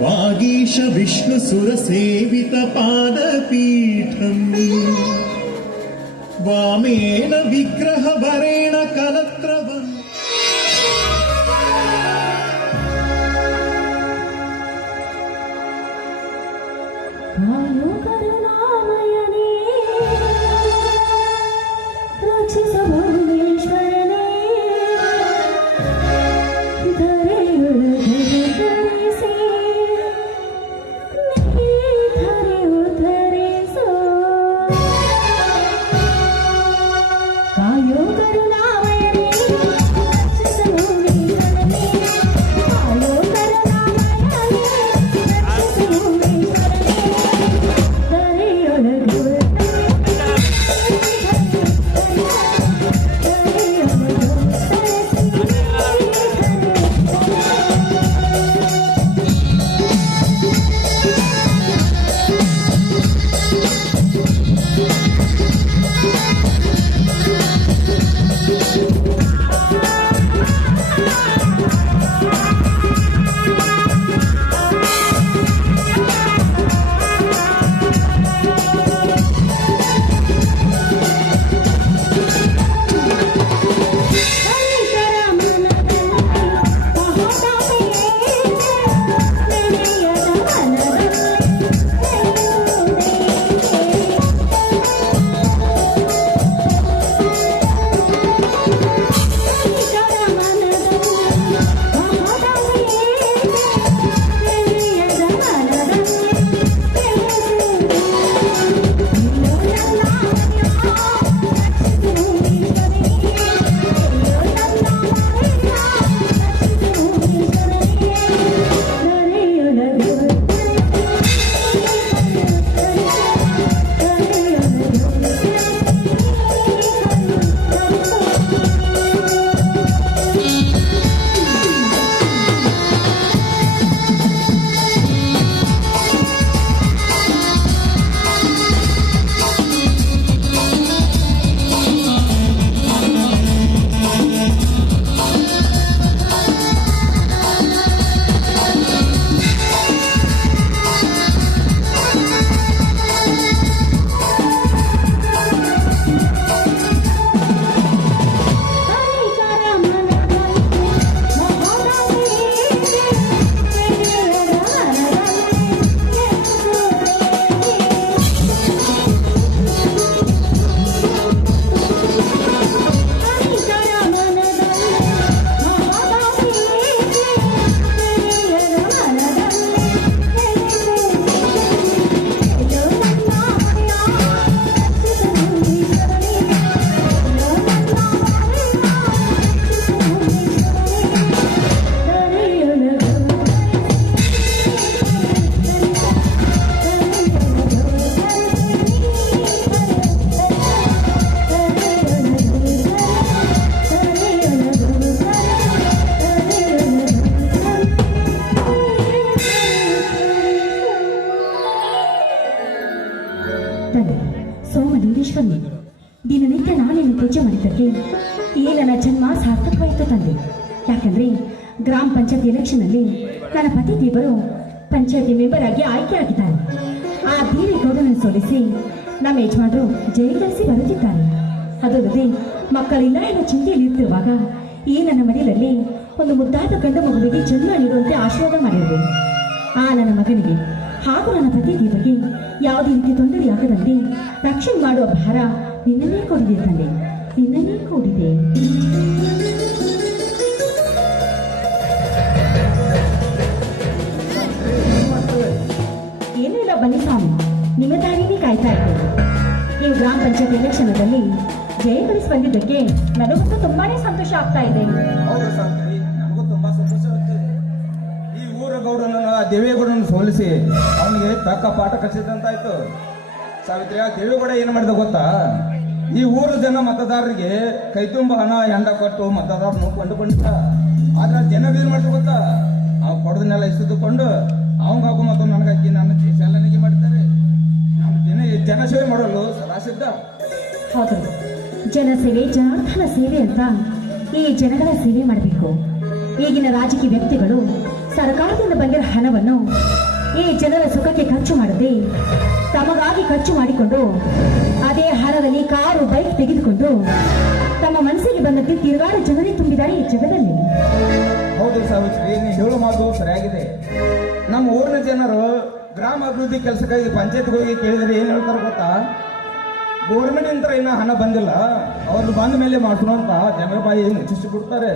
Vagish विष्णुसुरसेवितपादपीठम् women विग्रहभरेण कलत्रवम् ದಿನನಿತ್ಯ ನಾನೇನು ಪೂಜೆ ಮಾಡಿದ್ದಕ್ಕೆ ಈ ನನ್ನ ಜನ್ಮ ಸಾರ್ಥಕವಾಯಿತು ತಂದೆ. ಯಾಕಂದ್ರೆ ಗ್ರಾಮ ಪಂಚಾಯತ್ ಎಲೆಕ್ಷನ್ ಅಲ್ಲಿ ನನ್ನ ಪತಿ ದೇವರು ಪಂಚಾಯತಿ ಮೆಂಬರ್ ಆಗಿ ಆಯ್ಕೆ ಆಗಿದ್ದಾರೆ. ಆ ದೇವೇಗೌಡನನ್ನು ಸೋಲಿಸಿ ನಮ್ಮ ಯಜಮಾನರು ಜಯಗಳಿಸಿ ಬರುತ್ತಿದ್ದಾರೆ. ಅದಲ್ಲದೆ ಮಕ್ಕಳಿಲ್ಲ ಎನ್ನುವ ಚಿಂತೆಯಲ್ಲಿ ಇರ್ತಿರುವಾಗ ಈ ನನ್ನ ಮನೆಯಲ್ಲಿ ಒಂದು ಮುದ್ದಾದ ಗಂಡು ಮಗುವಿಗೆ ಜನ್ಮ ನೀಡುವಂತೆ ಆಶೀರ್ವಾದ ಮಾಡಿರುವೆ. ಆ ನನ್ನ ಮಗನಿಗೆ ಹಾಗೂ ನನ್ನ ಪತಿ ದೇವರಿಗೆ ಯಾವುದೇ ರೀತಿ ತೊಂದರೆಯಾಗದಂತೆ ರಕ್ಷಣೆ ಮಾಡುವ ಭಾರ ನಿನ್ನನ್ನೇ ಕೊಡಿದೆ ತಂದೆ, ನಿನ್ನನ್ನೇ ಕೊಡಿದೆ. ಏನೂ ಇಲ್ಲ, ಬನ್ನಿ ಸ್ವಾಮಿ, ನಿಮ್ಮ ದಾರಿನೇ ಕಾಯ್ತಾ ಇದ್ದೇನೆ. ನೀವು ಗ್ರಾಮ ಪಂಚಾಯತ್ ಎಲೆಕ್ಷನ್ದಲ್ಲಿ ಜಯಗಳಿಸಿ ಬಂದಿದ್ದಕ್ಕೆ ನನಗಂತೂ ತುಂಬಾನೇ ಸಂತೋಷ ಆಗ್ತಾ ಇದೆ. ನಮಗೂ ತುಂಬಾ ಸಂತೋಷ ಆಗ್ತದೆ. ಈ ಊರ ಗೌಡನ ದೇವೇಗೌಡನ ಸೋಲಿಸಿ ಅವನಿಗೆ ತಕ್ಕ ಪಾಠ ಕಲಿಸಿದಂತಾಯ್ತು. ಸಾವಿತ್ರಿ, ಆ ದೇವೇಗೌಡ ಏನ್ ಮಾಡಿದ ಗೊತ್ತಾ? ಈ ಊರ ಜನ ಮತದಾರರಿಗೆ ಕೈ ತುಂಬ ಹಣ ಹೆಂಡ ಕೊಟ್ಟು ಮತದಾರನು ಕೊಂಡುಕೊಂಡಿದ್ದ. ಆದ್ರೆ ಜನ ಏನ್ ಮಾಡ್ತಾ ಗೊತ್ತಾ? ಆ ಕೊಡದನ್ನೆಲ್ಲ ಇಸಿದುಕೊಂಡು ಅವಂಗಾಗು ಮತ್ತು ನನಗಾಕಿ ನನ್ನ ದೇಶ ಎಲ್ಲ ನಿಗೆ ಮಾಡ್ತಾರೆ. ನಾವು ಜನಸೇವೆ ಮಾಡಲು ಸದಾ ಸಿದ್ಧ. ಹೌದು, ಜನಸೇವೆ ಜನಾರ್ದನ ಸೇವೆ ಅಂತ ಈ ಜನಗಳ ಸೇವೆ ಮಾಡಬೇಕು. ಈಗಿನ ರಾಜಕೀಯ ವ್ಯಕ್ತಿಗಳು ಸರ್ಕಾರದಿಂದ ಬಂದಿರೋ ಹಣವನ್ನು ಈ ಜನರ ಸುಖಕ್ಕೆ ಖರ್ಚು ಮಾಡದೆ ತಮಗಾಗಿ ಖರ್ಚು ಮಾಡಿಕೊಂಡು ಅದೇ ಹಣದಲ್ಲಿ ಕಾರು ಬೈಕ್ ತೆಗೆದುಕೊಂಡು ತಮ್ಮ ಮನಸ್ಸಿಗೆ ಬಂದಂತೆ ತಿರುಗಾಡ ಜನರೇ ತುಂಬಿದ್ದಾರೆ ಈ ಜಗದಲ್ಲಿ. ಹೌದು ಸಾವಿತ್ರಿ, ನೀವು ಹೇಳೋ ಮಾತು ಸರಿಯಾಗಿದೆ. ನಮ್ಮ ಊರಿನ ಜನರು ಗ್ರಾಮ ಅಭಿವೃದ್ಧಿ ಕೆಲಸಕ್ಕಾಗಿ ಪಂಚಾಯತ್ಗೆ ಹೋಗಿ ಕೇಳಿದ್ರೆ ಏನ್ ಹೇಳ್ತಾರೆ ಗೊತ್ತಾ? ಗೌರ್ಮೆಂಟ್ ಇಂದ ಇನ್ನೂ ಹಣ ಬಂದಿಲ್ಲ, ಅವ್ರು ಬಂದ ಮೇಲೆ ಮಾಡ್ಸೋಣ ಅಂತ ಜನರ ಬಾಯಿ ಮುಚ್ಚಿಸಿ ಬಿಡ್ತಾರೆ.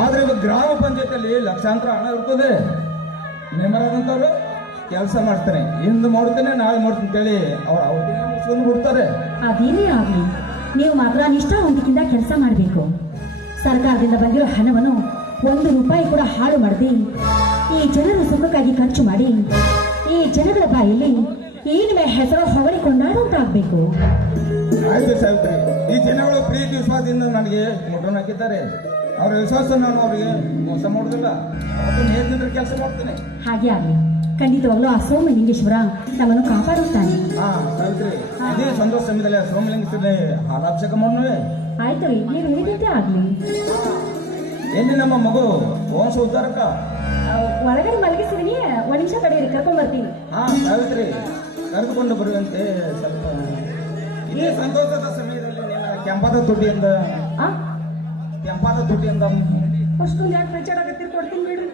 ಆದ್ರೆ ಇವಾಗ ಗ್ರಾಮ ಪಂಚಾಯತಿಯಲ್ಲಿ ಲಕ್ಷಾಂತರ ಹಣ ಇರ್ತದೆ. ನೇಮರಾದಂತವ್ರು ಕೆಲಸ ಮಾಡ್ತಾರೆ, ಇಂದು ಮಾಡ್ತೇನೆ ನಾಳೆ ಮಾಡ್ತೀನಿ ಅಂತೇಳಿ ಅವ್ರು ಅವಧಿನ ಮುಗಿಸ್ಕೊಂಡು ಬಿಡ್ತಾರೆ. ಅದೇನೇ ಆಗ್ಲಿ, ನೀವು ಮಾತ್ರ ನಿಷ್ಠಾವಂತಿಕೆಯಿಂದ ಕೆಲಸ ಮಾಡಬೇಕು. ಸರ್ಕಾರದಿಂದ ಬಂದಿರೋ ಹಣವನ್ನು 1 ರೂಪಾಯಿ ಕೂಡ ಹಾಳು ಮಾಡದೆ ಈ ಜನರ ಸುಖಕ್ಕಾಗಿ ಖರ್ಚು ಮಾಡಿ ಈ ಜನಗಳ ಬಾಯಲ್ಲಿ ಈ ನಿಮ್ಮ ಹೆಸರು ಹೊಗಳಿ ಕೊಂಡಾಡುವಂತಾಗಬೇಕು. ಆಯ್ತು ಸಾವಿತ್ರಿ, ಈ ಜನಗಳು ಪ್ರೀತಿ ವಿಶ್ವಾಸದಿಂದ ನನಗೆ ಮುಟ್ಟನ್ನು ಹಾಕಿದ್ದಾರೆ. ಅವ್ರ ವಿಶ್ವಾಸ ನಾನು ಅವರಿಗೆ ಮೋಸ ಮಾಡೋದಿಲ್ಲ, ಅವತ್ತು ನೇರದಿಂದ ಕೆಲಸ ಮಾಡ್ತೇನೆ. ಹಾಗೆ ಆಗಲಿ, ಖಂಡಿತವಾಗ್ಲೂ ಆ ಸೋಮಲಿಂಗೇಶ್ವರ ನಮ್ಮನ್ನು ಕಾಪಾಡುತ್ತಾನೆ. ಹಾ ಸಾವಿತ್ರಿ, ಇದೇ ಸಂತೋಷ ಸಮಯದಲ್ಲಿ ಸೋಮಲಿಂಗೇಶ್ವರನೇ ಹಾಲಾಭಿಷೇಕ ಮಾಡೋಣ. ಆಯ್ತು ರೀ, ನೀವು ಹೇಳಿದಂತೆ ಆಗ್ಲಿ. ಎಲ್ಲಿ ನಮ್ಮ ಮಗು ವಂಶ ಉದ್ಧಾರಕ? ಒಳಗಡೆ ಮಲಗಿಸಿದೀನಿ, 1 ನಿಮಿಷ ತಡೆಯಿರಿ, ಕರ್ಕೊಂಡ್ ಬರ್ತೀನಿ. ಹಾ ಸಾವಿತ್ರಿ, ಕರೆದುಕೊಂಡು ಬರುವಂತೆ. ಸ್ವಲ್ಪ ಇದೇ ಸಂತೋಷದ ಸಮಯದಲ್ಲಿ ಕೆಂಪಾದ ತುಟಿಯಿಂದ ಅಷ್ಟೊಂದು ಯಾಕೆ ಪ್ರಚಾರ ಆಗತ್ತಿರ್ ಕೊಡ್ತೀನಿ ಬಿಡ್ರಿ.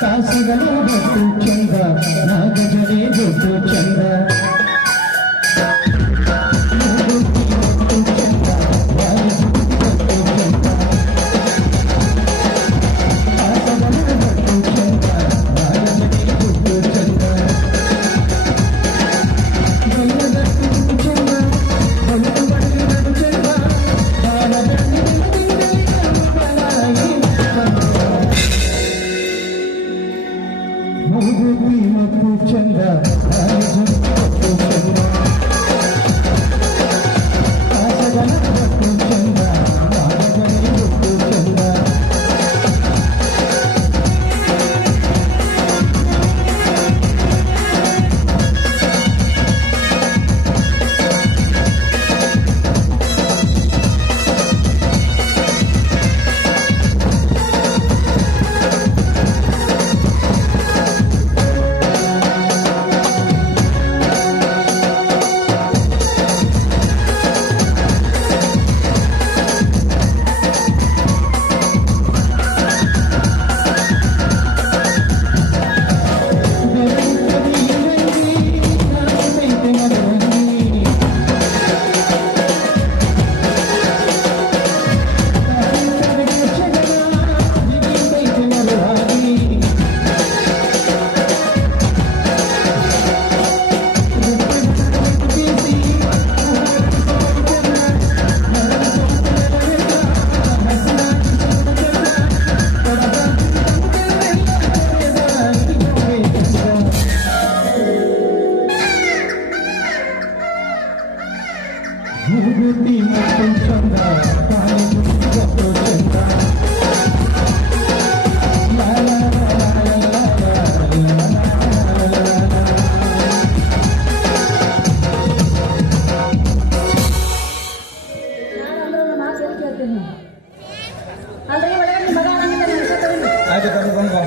ಕಾಸುಗಳು ಗೊತ್ತು ಚಂದ, ನಾಗಜನೆ ಗೊತ್ತು ಚಂದ. ಅಂದ್ರೆ ಒಳಗಡೆ ಮಗ ಆಯ್ತು ಕರ್ಕೊಂಡು ಬಾ.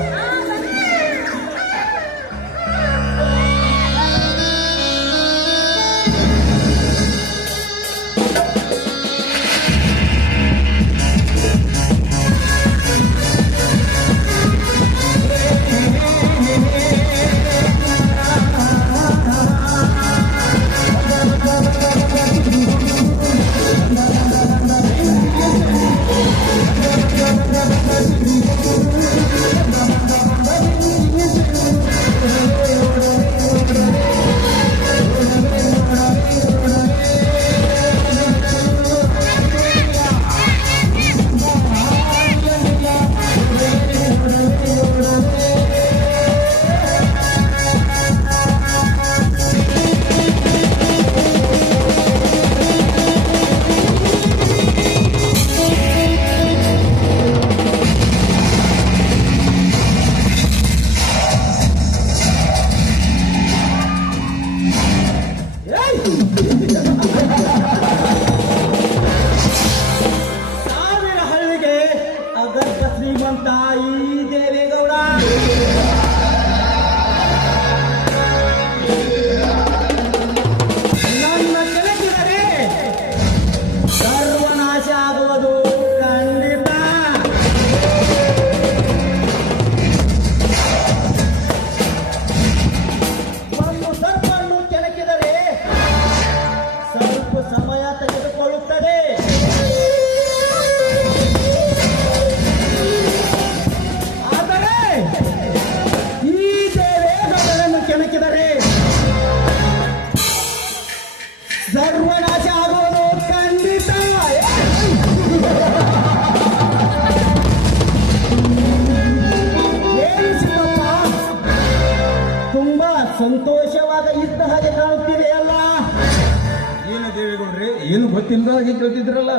ಗೊತ್ತಿಲ್ಲದಾಗಿ ಕೇಳ್ತಿದ್ರಲ್ಲ.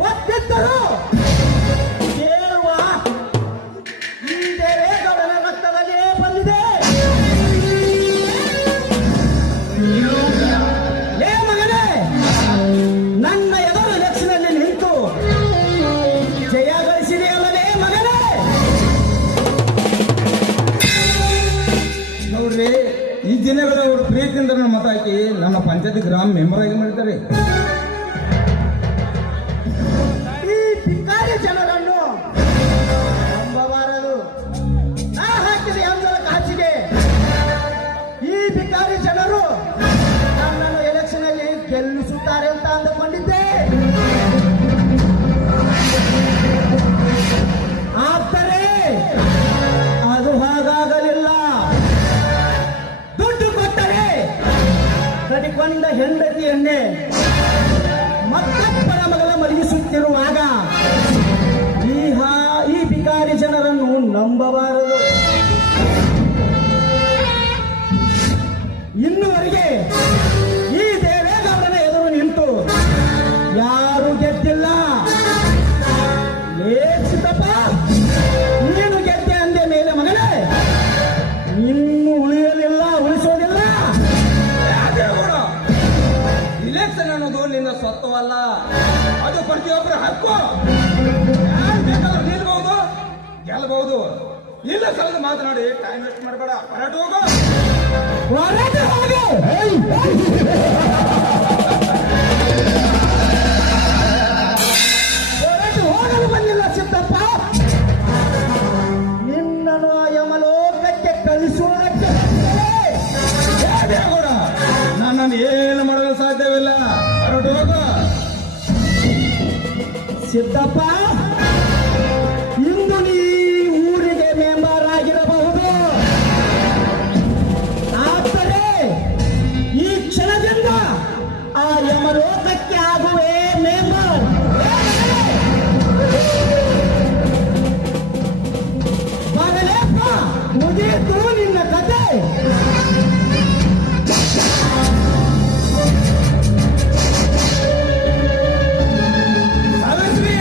ಗೊತ್ತಿದ್ದರು ಕೇಳುವ ಈ ದೇವೇಗೌಡನ ರಕ್ತದಲ್ಲಿ ಬಂದಿದೆ. ಏ ಮಗನೇ, ನನ್ನ ಎದುರು ಎಲೆಕ್ಷನಲ್ಲಿ ನಿಂತು ಜಯ ಗಳಿಸಿದೆಯಲ್ಲವೇ ಮಗನೇ? ನೋಡ್ರಿ, ಈ ದಿನಗಳ ಅವರು ಪ್ರೀತಿಯಿಂದ ನನ್ನ ಮತ ಹಾಕಿ ನನ್ನ ಪಂಚಾಯತಿ ಗ್ರಾಮ ಮೆಂಬರ್ ಆಗಿ ಮಾಡಿದ್ದಾರೆ. ಈ ಭಿಕಾರಿ ಜನರನ್ನು ನಂಬಬಾರದು. ನಾ ಹಾಕಿದ ಎಂದರ ಕಾಚಿಗೆ ಈ ಭಿಕಾರಿ ಜನರು ನನ್ನನ್ನು ಎಲೆಕ್ಷನ್ ಅಲ್ಲಿ ಗೆಲ್ಲಿಸುತ್ತಾರೆ ಅಂತ ಅಂದುಕೊಂಡಿದ್ದೆ. ಆದರೆ ಅದು ಹಾಗಾಗಲಿಲ್ಲ. ದುಡ್ಡು ಕೊಟ್ಟರೆ ಕಡಿಕೊಂಡ ಹೆಂಡತಿಯನ್ನೇ ಮತ್ತೊಬ್ಬರ ಮಗಳ ಮಲಗಿಸುತ್ತಿರುವಾಗ ಈ ಭಿಕಾರಿ ಜನರನ್ನು ನಂಬಬಾರದು. ಇನ್ನುವರೆಗೆ ಈ ದೇವೇಗೌಡನ ಎದುರು ನಿಂತು ಯಾರು ಗೆದ್ದಿಲ್ಲ. ಲೇಚಿತಪ್ಪ, ನೀನು ಗೆದ್ದೆ ಅಂದೆ ಮೇಲೆ ಮಗನೇ, ಇನ್ನು ಉಳಿಯಲಿಲ್ಲ, ಉಳಿಸೋದಿಲ್ಲ. ಇಲೆಕ್ಷನ್ ಅನ್ನೋದು ನಿನ್ನ ಸ್ವತ್ತವಲ್ಲ, ಅದು ಪ್ರತಿಯೊಬ್ಬರ ಹಕ್ಕು. ಯಾರು ಬೇಕಾದ್ರೂ ನಿಲ್ಬಹುದು, ಗೆಲ್ಲಬಹುದು. ಇಲ್ಲ ಸಲದ ಮಾತನಾಡಿ ಟೈಮ್ ವೇಸ್ಟ್ ಮಾಡಬೇಡ, ಹೊರಟು ಹೋಗು. ಹೊರಟು ಹೋಗು. ಹೊರಟು ಹೋಗಲು ಬಂದಿಲ್ಲ ಸಿದ್ದಪ್ಪ, ನಿನ್ನನ್ನು ಆ ಯಮಲೋಕಕ್ಕೆ ಕಳಿಸುವುದಕ್ಕೆ ಬಂದಿದೆ. ಕೂಡ ನನ್ನನ್ನು ಏನು ಮಾಡಲು ಸಾಧ್ಯವಿಲ್ಲ, ಹೊರಟು ಹೋಗು. ಸಿದ್ದಪ್ಪ, ಇಂದು ನೀ ಊರಿಗೆ ಮೆಂಬರ್ ಆಗಿರಬಹುದು, ಆದರೆ ಈ ಕ್ಷಣದಿಂದ ಆ ಯಮಲೋಕಕ್ಕೆ ಆಗುವೆ ಮೆಂಬರ್. ಬರಲೇಪ್ಪ, ಮುಗಿಯಿತು ನಿನ್ನ ಕತೆ. ಸಾವಿತ್ರಿ,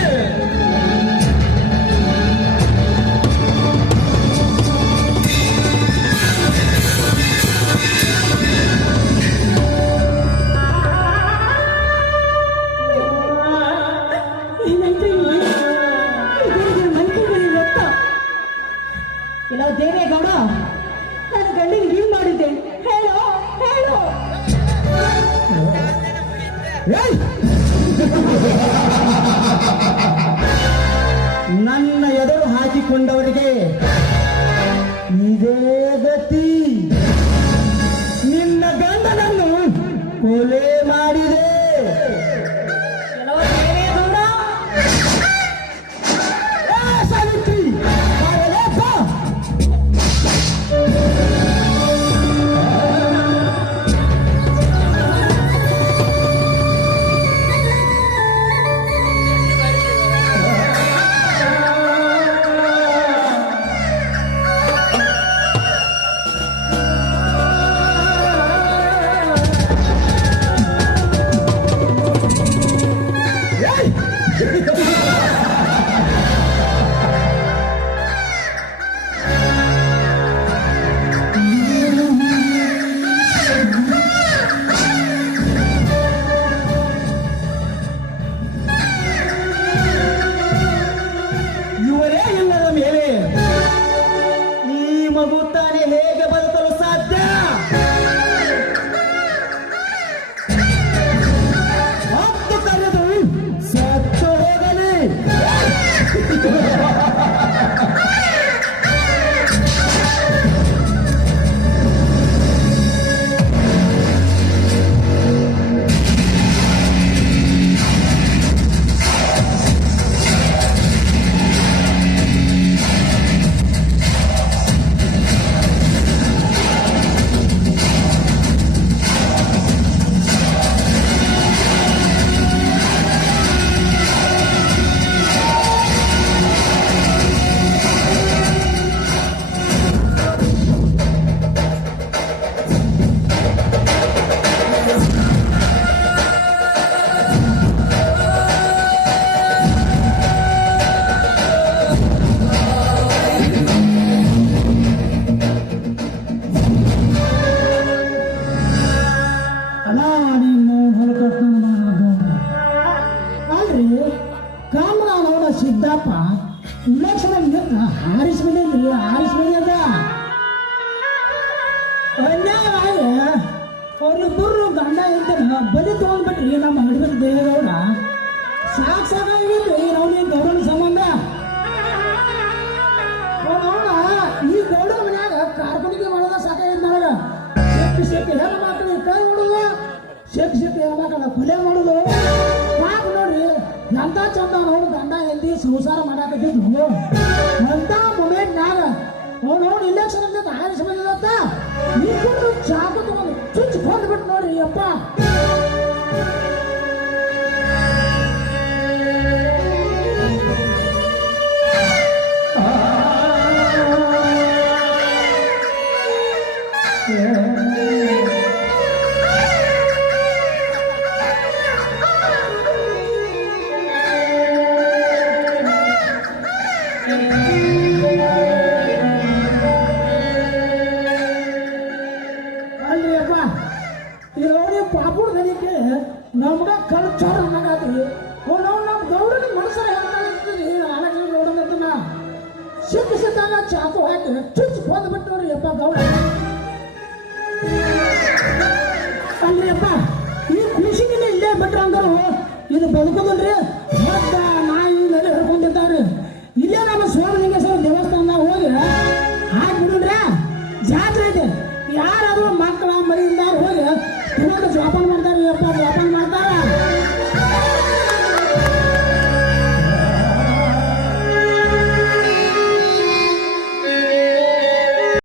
ಏನಾಯ್ತು ಇಲ್ಲಿ? ಇದರಿಗೆ ಮಲ್ಕಿಗಳು ಗೊತ್ತಾ? ಇಲ್ಲ ದೇವೇಗೌಡ, ನನ್ನ ಗಂಡಿಗೆ ಏನ್ ಮಾಡಿದ್ದೆ ಹೇಳು, ಹೇಳು. ಏಯ್! ನನ್ನ ಎದುರು ಹಾಕಿಕೊಂಡವರಿಗೆ ಇದೇ ಗತಿ. ನಿನ್ನ ಗಂಡನನ್ನು ಕೊಲೆ ಮಾಡಿದೆ. ಕೆಲವು ದೇವೇಗೌಡ, ಏ ಸಾವಿತ್ರಿ, ಬರಲೇಪ್ಪ. ಅಪ್ಪ ಇಲೆಕ್ಷನ್ ಹಾರಿಸ್ಬಿಡಿ ಅದ ಅನ್ಯಾಯ ಅವ್ರಿಬ್ಬರು ಗಂಡ ಇದ್ದ ಬಲಿ ತಗೊಂಡ್ಬಿಟ್ರಿ ನಮ್ಮ ಹಡಿಬಲ್ ದೇವೇಗೌಡ ಸಾಕಾಗಿಲ್ರಿ ನಾವು ಗೌಡನ ಸಂಬಂಧ ಅವನ ಈ ಗೌಡನ ಮನ್ಯಾಗ ಕಾರ್ಕುಣಿಗೆ ಮಾಡೋದ ಸಾಕಾಗಿದ್ ನನಗ ಶೆಟ್ಟಿ ಹೆಣ್ಣು ಮಕ್ಕಳು ಕೈ ನೋಡುದು ಶೆಟ್ಟಿ ಹೆಣ್ಮಕ್ಳ ಕೊಲೆ ಮಾಡುದು ಪಾಪ ನೋಡ್ರಿ ಎಂತ ಚಂದ ನೋಡಿ ಗಂಡ ಎಲ್ಲಿ ಸಂಸಾರ ಮಾಡಾಕತ್ತಿದ್ರು ಅಂತ ಮೊಮೆಂಟ್ನಾಗ ಅವ್ನು ಇಲೆಕ್ಷನ್ ಅಂತ ಆರಿಸಿ ಬಂದಿದತ್ತ ಇಬ್ಬರು ಚಾಕು ತಗೊಂಡು ಚುಚ್ಚಿ ಕೊಂಡ್ಬಿಟ್ಟು ನೋಡ್ರಿ ಅಪ್ಪ ಅಲ್ರಿ ಅಪ್ಪ ಇವ್ರಿ ಪಾಪುಡ್ ಗಣಿಕೆ ನಮ್ಗ ಕಳ್ಚಾರ ಅನ್ನಗಾದ್ರಿ ನಾವು ನಮ್ಮ ಗೌಡನ ಮನಸ್ಸರ ಹೇಳ್ತಾನೆ ಆಲಕ್ಷ ಗೌಡನ ಅಂತನ ಸಿದ್ಧಾಗ ಚಾಕು ಹಾಕಿ ಚುಚ್ಚಿ ಕೊಂದ್ಬಿಟ್ಟು ನೋಡ್ರಿ ಅಪ್ಪ ಗೌಡ ಅಲ್ರಿ ಅಪ್ಪ ಈ ಖುಷಿಗಿನ ಇಲ್ಲೇ ಬಿಟ್ರ ಅಂದರು ಇದು ಬದುಕೋದಲ್ರಿ ಮತ್ತ